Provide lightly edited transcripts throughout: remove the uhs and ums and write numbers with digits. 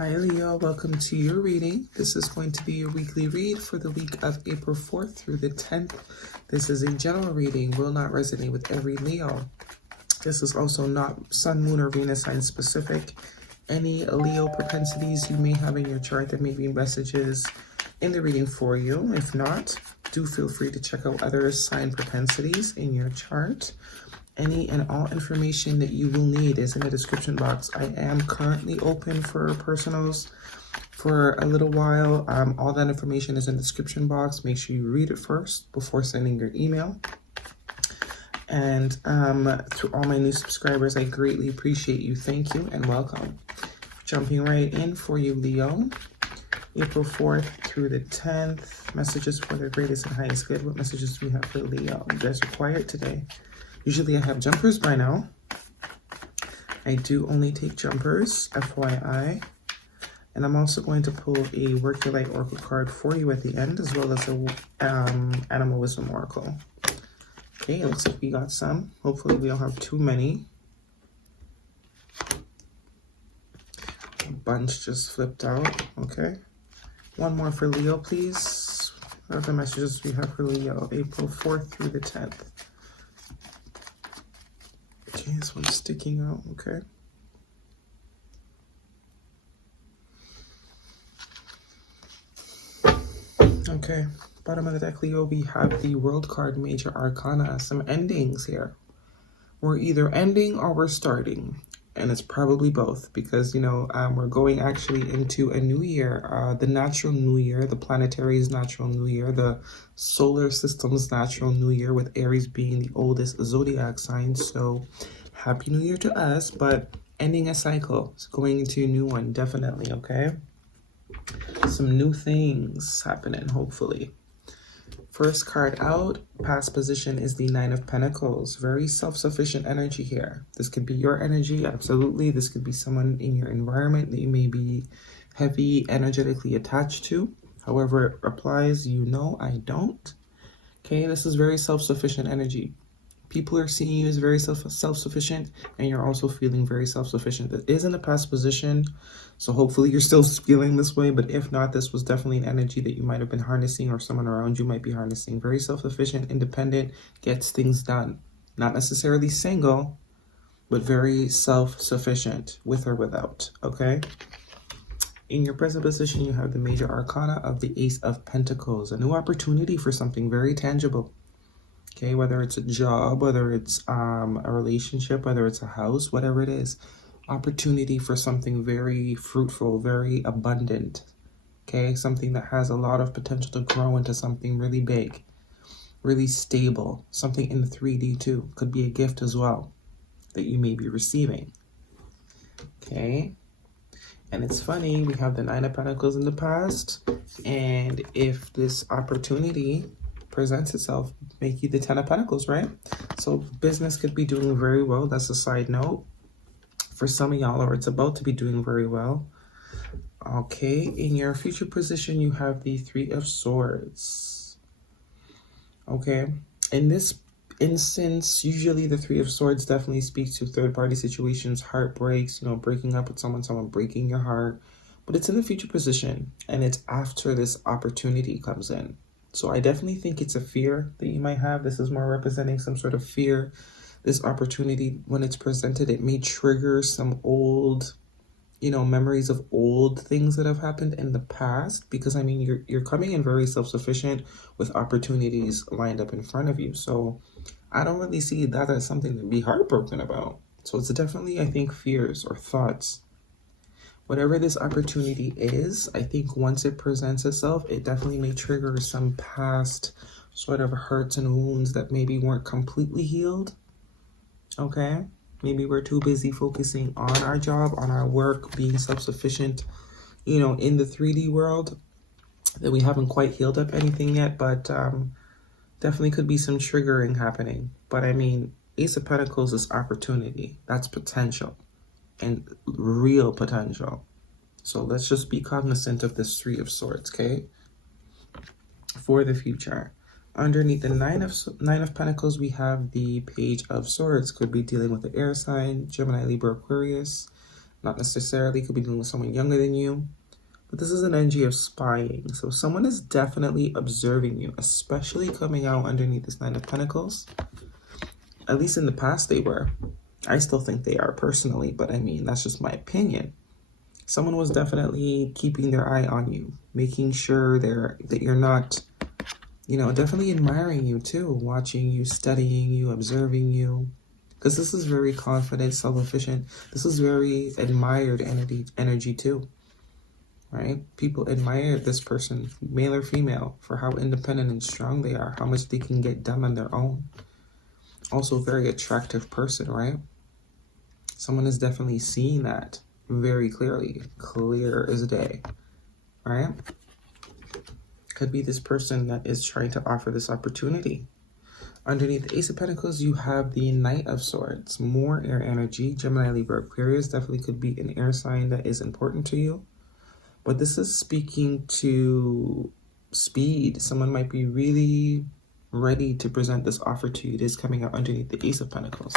Hi Leo, welcome to your reading. This is going to be your weekly read for the week of April 4th through the 10th. This is a general reading, will not resonate with every Leo. This is also not Sun, Moon, or Venus sign specific. Any Leo propensities you may have in your chart, there may be messages in the reading for you. If not, do feel free to check out other sign propensities in your chart. Any and all information that you will need is in the description box. I am currently open for personals for a little while. All that information is in the description box. Make sure you read it first before sending your email. And to all my new subscribers, I greatly appreciate you. Thank you and welcome. Jumping right in for you, Leo. April 4th through the 10th. Messages for the greatest and highest good. What messages do we have for Leo? You guys are quiet today. Usually I have jumpers by now. I do only take jumpers, FYI. And I'm also going to pull a Work Your Light Oracle card for you at the end, as well as a Animal Wisdom Oracle. Okay, it looks like we got some. Hopefully we don't have too many. A bunch just flipped out. Okay. One more for Leo, please. What are the messages we have for Leo? April 4th through the 10th. Okay, this one's sticking out, okay. Okay, bottom of the deck, Leo, we have the World card, Major Arcana, some endings here. We're either ending or we're starting, and it's probably both because, you know, we're going actually into a new year, the natural new year, the planetary's natural new year, the solar system's natural new year, with Aries being the oldest zodiac sign. So happy new year to us, but ending a cycle, it's going into a new one, definitely. Okay, some new things happening, hopefully. First card out, past position, is the Nine of Pentacles. Very self-sufficient energy here. This could be your energy, absolutely. This could be someone in your environment that you may be heavy energetically attached to. However it applies, you know, I don't. Okay, this is very self-sufficient energy. People are seeing you as very self-sufficient, and you're also feeling very self-sufficient. That is in a past position, so hopefully you're still feeling this way, but if not, this was definitely an energy that you might have been harnessing, or someone around you might be harnessing. Very self-sufficient, independent, gets things done. Not necessarily single, but very self-sufficient, with or without, okay? In your present position, you have the Major Arcana of the Ace of Pentacles, a new opportunity for something very tangible. Okay, whether it's a job, whether it's a relationship, whether it's a house, whatever it is, opportunity for something very fruitful, very abundant. Okay, something that has a lot of potential to grow into something really big, really stable, something in the 3D too. Could be a gift as well that you may be receiving. Okay, and it's funny, we have the Nine of Pentacles in the past, and if this opportunity presents itself, make you the Ten of Pentacles, right? So business could be doing very well. That's a side note for some of y'all, or it's about to be doing very well. Okay, in your future position, you have the Three of Swords. Okay, in this instance, usually the Three of Swords definitely speaks to third-party situations, heartbreaks, you know, breaking up with someone breaking your heart, but it's in the future position, and it's after this opportunity comes in. So I definitely think it's a fear that you might have. This is more representing some sort of fear. This opportunity, when it's presented, it may trigger some old, you know, memories of old things that have happened in the past. Because, I mean, you're coming in very self-sufficient with opportunities lined up in front of you. So I don't really see that as something to be heartbroken about. So it's definitely, I think, fears or thoughts. Whatever this opportunity is, I think once it presents itself, it definitely may trigger some past sort of hurts and wounds that maybe weren't completely healed. Okay? Maybe we're too busy focusing on our job, on our work, being self-sufficient, you know, in the 3D world, that we haven't quite healed up anything yet, but definitely could be some triggering happening. But I mean, Ace of Pentacles is opportunity. That's potential. And real potential. So let's just be cognizant of this Three of Swords, okay? For the future. Underneath the Nine of Pentacles, we have the Page of Swords. Could be dealing with the air sign, Gemini, Libra, Aquarius. Not necessarily, could be dealing with someone younger than you. But this is an energy of spying. So someone is definitely observing you, especially coming out underneath this Nine of Pentacles. At least in the past they were. I still think they are personally, but I mean, that's just my opinion. Someone was definitely keeping their eye on you, making sure that you're not, you know, definitely admiring you too, watching you, studying you, observing you. Because this is very confident, self-efficient. This is very admired energy too, right? People admire this person, male or female, for how independent and strong they are, how much they can get done on their own. Also a very attractive person, right? Someone is definitely seeing that very clearly, clear as day, right? Could be this person that is trying to offer this opportunity. Underneath the Ace of Pentacles, you have the Knight of Swords, more air energy. Gemini, Libra, Aquarius definitely could be an air sign that is important to you. But this is speaking to speed. Someone might be really ready to present this offer to you. It is coming out underneath the Ace of Pentacles.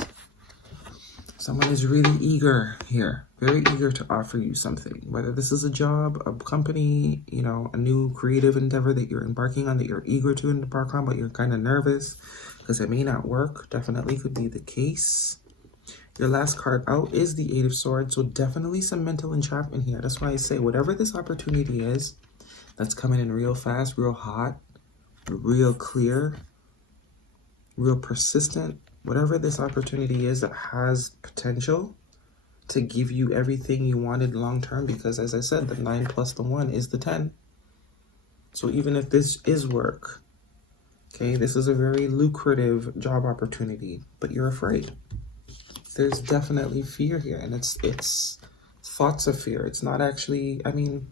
Someone is really eager here, very eager to offer you something, whether this is a job, a company, you know, a new creative endeavor that you're embarking on, that you're eager to embark on, but you're kind of nervous because it may not work. Definitely could be the case. Your last card out is the Eight of Swords, so definitely some mental entrapment here. That's why I say whatever this opportunity is that's coming in real fast, real hot, real clear, real persistent, whatever this opportunity is that has potential to give you everything you wanted long term, because as I said, the 9 plus the 1 is the 10. So even if this is work, okay, this is a very lucrative job opportunity, but you're afraid. There's definitely fear here, and it's thoughts of fear. It's not actually, I mean,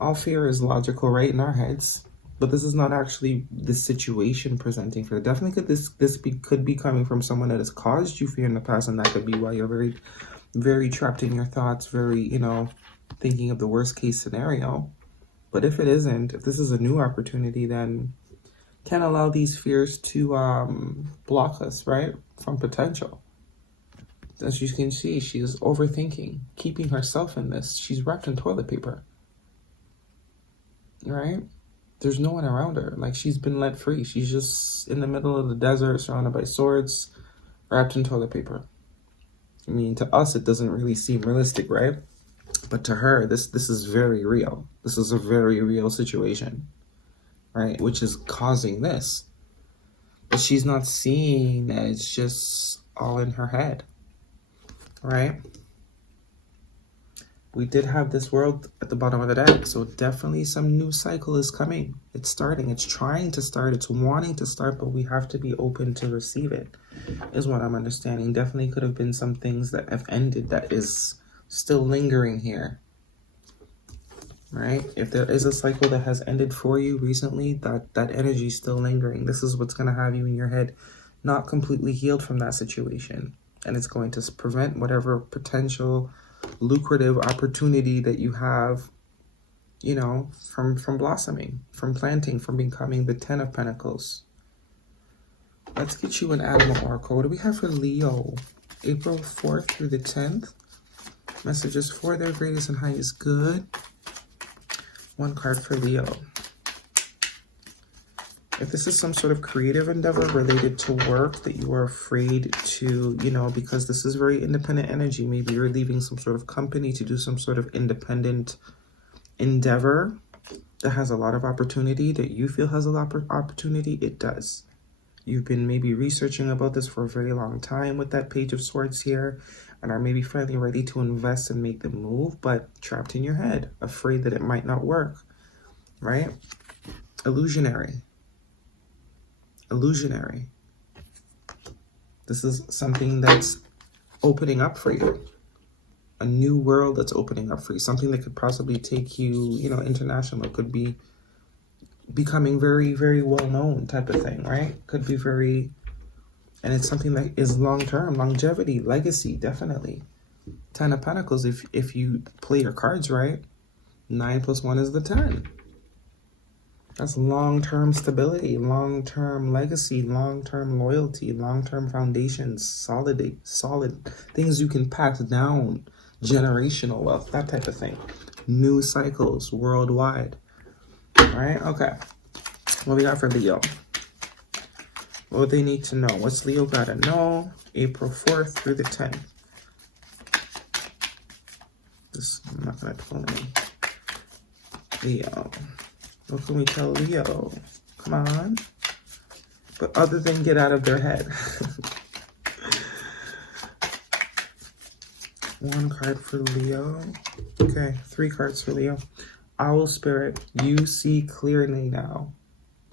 all fear is logical, right, in our heads. But this is not actually the situation presenting fear. Definitely could be coming from someone that has caused you fear in the past, and that could be why you're very, very trapped in your thoughts, very, you know, thinking of the worst case scenario. But if it isn't, if this is a new opportunity, then can't allow these fears to block us, right, from potential. As you can see, she is overthinking, keeping herself in this. She's wrapped in toilet paper, right? There's no one around her. Like, she's been let free. She's just in the middle of the desert, surrounded by swords, wrapped in toilet paper. I mean, to us, it doesn't really seem realistic, right? But to her, this is very real. This is a very real situation, right? Which is causing this. But she's not seeing that it's just all in her head, right? We did have this World at the bottom of the deck, so definitely some new cycle is coming. It's starting, it's trying to start, it's wanting to start, but we have to be open to receive it, is what I'm understanding. Definitely could have been some things that have ended that is still lingering here, right? If there is a cycle that has ended for you recently, that energy is still lingering. This is what's going to have you in your head not completely healed from that situation, and it's going to prevent whatever potential lucrative opportunity that you have, you know, from blossoming, from planting, from becoming the 10 of Pentacles. Let's get you an animal oracle. What do we have for Leo? April 4th through the 10th. Messages for their greatest and highest good. One card for Leo. If this is some sort of creative endeavor related to work that you are afraid to, you know, because this is very independent energy. Maybe you're leaving some sort of company to do some sort of independent endeavor that has a lot of opportunity, that you feel has a lot of opportunity. It does. You've been maybe researching about this for a very long time with that Page of Swords here, and are maybe finally ready to invest and make the move, but trapped in your head, afraid that it might not work, right? Illusionary. This is something that's opening up for you. A new world that's opening up for you. Something that could possibly take you, you know, international. It could be becoming very, very well known type of thing, right? Could be very, and it's something that is long-term, longevity, legacy, definitely. 10 of Pentacles, if you play your cards right, 9 plus 1 is the 10. That's long-term stability, long-term legacy, long-term loyalty, long-term foundations, solid things you can pass down generational wealth, that type of thing. New cycles worldwide. All right, okay. What we got for Leo? What would they need to know? What's Leo gotta know? April 4th through the 10th. I'm not gonna pull any. Leo. What can we tell Leo? Come on. But other than get out of their head. One card for Leo. Okay, 3 cards for Leo. Owl Spirit, you see clearly now.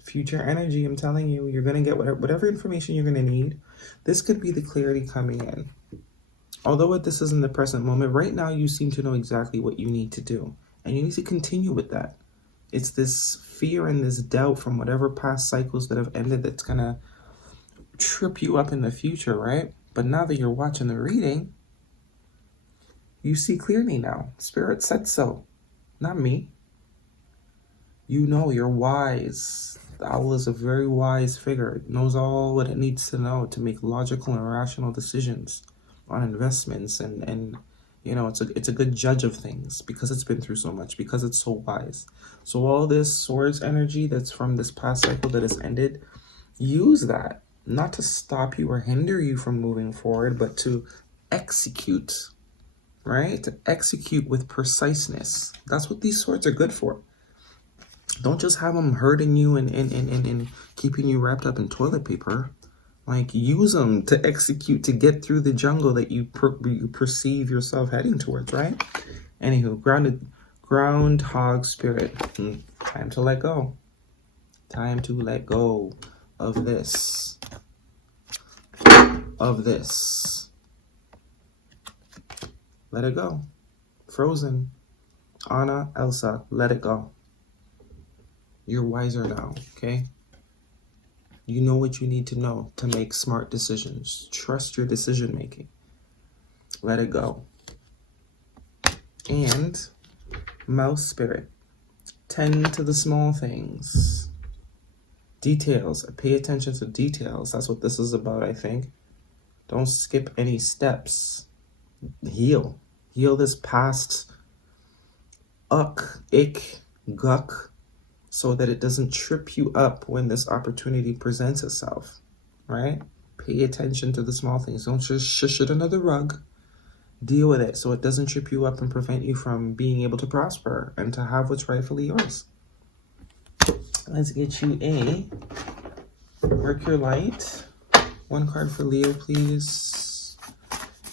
Future energy, I'm telling you, you're going to get whatever information you're going to need. This could be the clarity coming in. Although this is in the present moment, right now you seem to know exactly what you need to do. And you need to continue with that. It's this fear and this doubt from whatever past cycles that have ended that's going to trip you up in the future, right? But now that you're watching the reading, you see clearly now. Spirit said so, not me. You know, you're wise. The owl is a very wise figure. It knows all what it needs to know to make logical and rational decisions on investments, and you know, it's a good judge of things because it's been through so much, because it's so wise. So all this swords energy that's from this past cycle that has ended, use that not to stop you or hinder you from moving forward, but to execute, right? To execute with preciseness. That's what these swords are good for. Don't just have them hurting you and keeping you wrapped up in toilet paper. Like, use them to execute, to get through the jungle that you perceive yourself heading towards, right? Anywho, groundhog spirit. Time to let go. Time to let go of this. Let it go. Frozen. Anna, Elsa, let it go. You're wiser now, okay? You know what you need to know to make smart decisions. Trust your decision making. Let it go. And mouse spirit. Tend to the small things. Details. Pay attention to details. That's what this is about, I think. Don't skip any steps. Heal. Heal this past ick, guck, so that it doesn't trip you up when this opportunity presents itself, right? Pay attention to the small things. Don't just shush it under the rug. Deal with it so it doesn't trip you up and prevent you from being able to prosper and to have what's rightfully yours. Let's get you a Mercury Light. 1 card for Leo, please.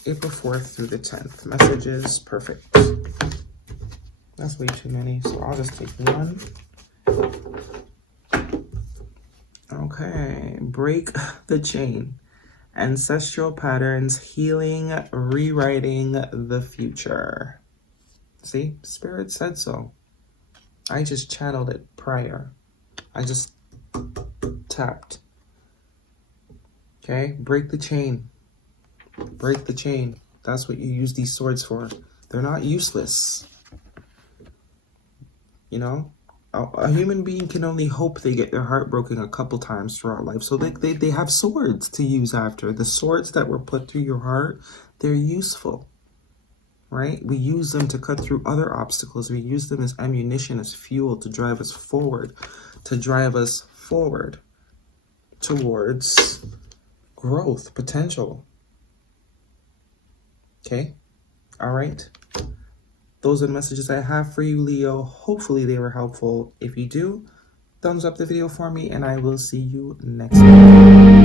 April 4th through the 10th. Messages, perfect. That's way too many, so I'll just take 1. Okay, break the chain. Ancestral patterns, healing, rewriting the future. See, Spirit said so. I just channeled it prior. I just tapped. Okay, break the chain. Break the chain. That's what you use these swords for. They're not useless. You know? A human being can only hope they get their heart broken a couple times throughout life. So they have swords to use after. The swords that were put through your heart, they're useful, right? We use them to cut through other obstacles. We use them as ammunition, as fuel to drive us forward, towards growth, potential. Okay? All right. Those are the messages I have for you, Leo. Hopefully they were helpful. If you do, thumbs up the video for me, and I will see you next time.